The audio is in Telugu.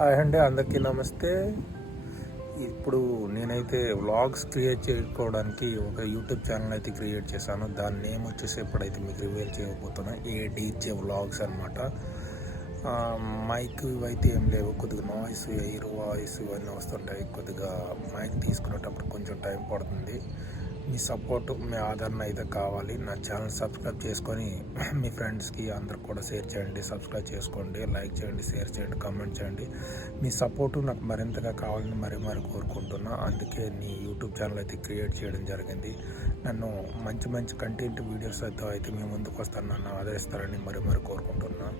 హాయ్ అండి, అందరికీ నమస్తే. ఇప్పుడు నేనైతే వ్లాగ్స్ క్రియేట్ చేసుకోవడానికి ఒక యూట్యూబ్ ఛానల్ అయితే క్రియేట్ చేశాను. దాని నేమ్ వచ్చేసి ఇప్పుడైతే మీకు రివీల్ చేయబోతున్నా. ఏడీజే వ్లాగ్స్ అనమాట. మైక్ ఇవైతే ఏం లేవు, కొద్దిగా నాయిస్, ఎయిర్ వాయిస్ ఇవన్నీ వస్తుంటాయి. కొద్దిగా మైక్ తీసుకునేటప్పుడు కొంచెం టైం పడుతుంది. మీ సపోర్టు, మీ ఆదరణ అయితే కావాలి. నా ఛానల్ సబ్స్క్రైబ్ చేసుకొని మీ ఫ్రెండ్స్కి అందరికి కూడా షేర్ చేయండి. సబ్స్క్రైబ్ చేసుకోండి, లైక్ చేయండి, షేర్ చేయండి, కామెంట్ చేయండి. మీ సపోర్టు నాకు మరింతగా కావాలని మరీ కోరుకుంటున్నా. అందుకే నీ యూట్యూబ్ ఛానల్ అయితే క్రియేట్ చేయడం జరిగింది. నన్ను మంచి కంటెంట్ వీడియోస్ అయితే మీ ముందుకు వస్తాను. నన్ను ఆదరిస్తారని మరీ కోరుకుంటున్నాను.